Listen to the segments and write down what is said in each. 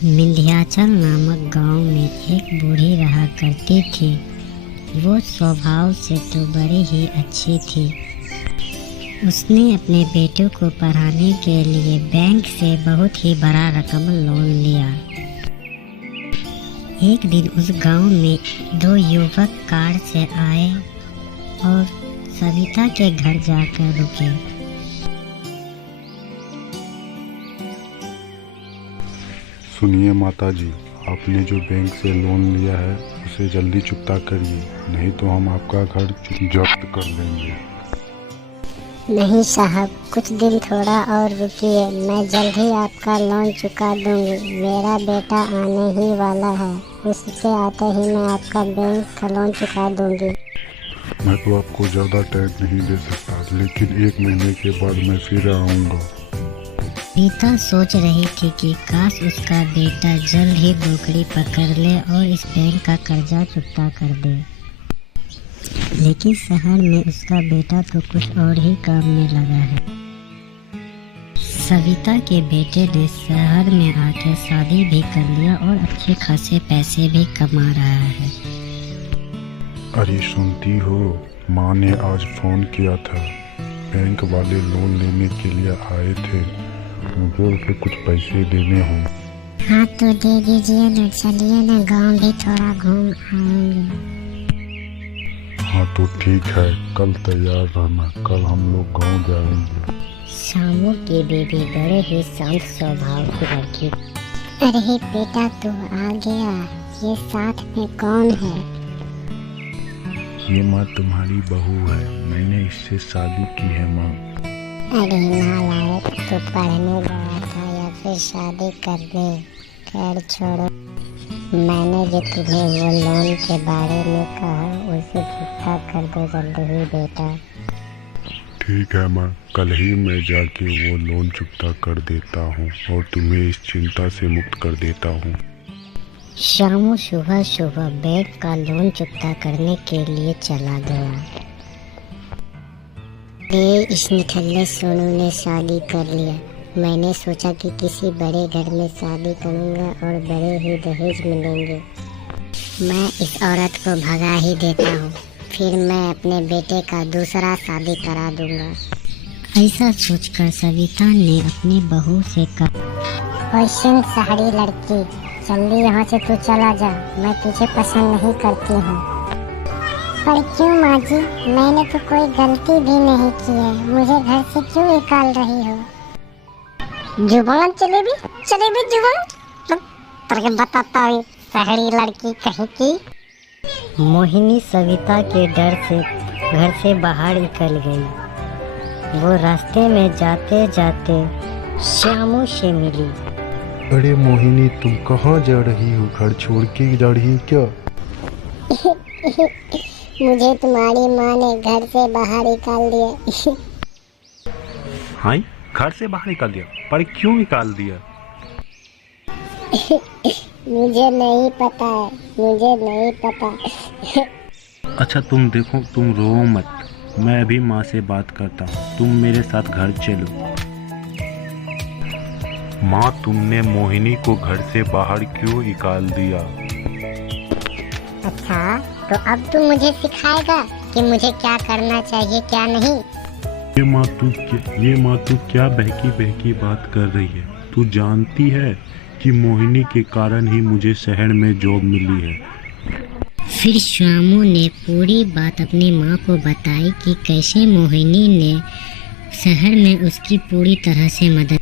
विंध्याचल नामक गांव में एक बूढ़ी रहा करती थी। वो स्वभाव से तो बड़ी ही अच्छी थी। उसने अपने बेटे को पढ़ाने के लिए बैंक से बहुत ही बड़ा रकम लोन लिया। एक दिन उस गांव में दो युवक कार से आए और सविता के घर जाकर रुके। सुनिए माताजी, आपने जो बैंक से लोन लिया है उसे जल्दी चुकता करिए, नहीं तो हम आपका घर जब्त कर लेंगे। नहीं साहब, कुछ दिन थोड़ा और रुकिए, मैं जल्द ही आपका लोन चुका दूंगी। मेरा बेटा आने ही वाला है, उसके आते ही मैं आपका बैंक का लोन चुका दूंगी। मैं तो आपको ज़्यादा टाइम नहीं दे सकता, लेकिन 1 महीने के बाद मैं फिर आऊँगा। रीता सोच रही थी कि काश उसका बेटा जल्द ही नौकरी पकड़ ले और इस बैंक का कर्जा चुकता कर दे। लेकिन शहर में उसका बेटा तो कुछ और ही काम में लगा है। सविता के बेटे ने शहर में आकर शादी भी कर लिया और अच्छे खासे पैसे भी कमा रहा है। अरे सुनती हो, माँ ने आज फ़ोन किया था। बैंक वाले लोन लेने के लिए आए थे, मुझे उसे कुछ पैसे देने हों। हाँ तो दे दीजिए ना, चलिए ना गांव भी थोड़ा घूम आएंगे। हाँ तो ठीक है, कल तैयार रहना, कल हम लोग गांव जाएंगे। शामू की बीबी बड़े ही शांत स्वभाव की लड़की। अरे बेटा तू आ गया, ये साथ में कौन है? ये माँ तुम्हारी बहू है, मैंने इससे शादी की है माँ। अरे नालायक, तो पढ़ने गया था या फिर शादी करने? खैर छोड़ो, मैंने जो तुम्हें वो लोन के बारे में कहा उसे चुकता कर दो जल्दी ही बेटा। ठीक है माँ, कल ही मैं जाके वो लोन चुकता कर देता हूँ और तुम्हें इस चिंता से मुक्त कर देता हूँ। शामू सुबह सुबह बैंक का लोन चुकता करने के लिए चला गया। इस निठल्ले सोनू ने शादी कर लिया। मैंने सोचा कि किसी बड़े घर में शादी करूंगा और बड़े ही दहेज मिलेंगे। मैं इस औरत को भगा ही देता हूँ, फिर मैं अपने बेटे का दूसरा शादी करा दूंगा। ऐसा सोचकर सविता ने अपनी बहू से कहा, सुन शहरी लड़की, जल्दी यहाँ से तू चला जा, मैं तुझे पसंद नहीं करती हूँ। पर क्यों माँ जी, मैंने तो कोई गलती भी नहीं की है, मुझे घर से क्यों निकाल रही हो? जुबान चलेगी जुबान, पर बताता हूँ शहरी लड़की कहीं की। मोहिनी सविता के डर से घर से बाहर निकल गई। वो रास्ते में जाते जाते श्यामू से मिली। अरे मोहिनी, तुम कहाँ जा रही हो? घर छोड़ के जा रही हो क्या? मुझे तुम्हारी माँ ने घर से बाहर निकाल दिया। हाँ, घर से बाहर निकाल दिया? पर क्यों निकाल दिया? मुझे नहीं पता है, मुझे नहीं पता। अच्छा तुम देखो, तुम रो मत, मैं अभी माँ से बात करता हूँ, तुम मेरे साथ घर चलो। माँ, तुमने मोहिनी को घर से बाहर क्यों निकाल दिया? अच्छा, तो अब तू मुझे सिखाएगा कि मुझे क्या करना चाहिए क्या नहीं? ये माँ तू क्या बहकी बहकी बात कर रही है? तू जानती है कि मोहिनी के कारण ही मुझे शहर में जॉब मिली है। फिर श्यामू ने पूरी बात अपनी माँ को बताई कि कैसे मोहिनी ने शहर में उसकी पूरी तरह से मदद।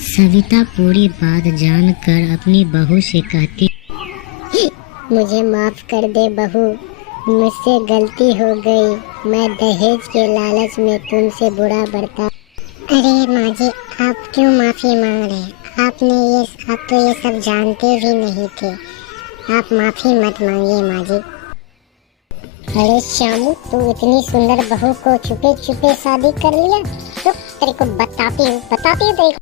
सविता पूरी बात जानकर अपनी बहू से कहती, मुझे माफ कर दे बहू, मुझसे गलती हो गई, मैं दहेज के लालच में तुमसे बुरा बर्ताव। अरे माँ जी, आप क्यों माफी मांग रहे हैं? आप तो ये सब जानते भी नहीं थे, आप माफी मत मांगिए माँ जी। अरे श्यामू, तू इतनी सुंदर बहू को छुपे छुपे शादी कर लिया? तो तेरे को बताती हूँ तेरे को।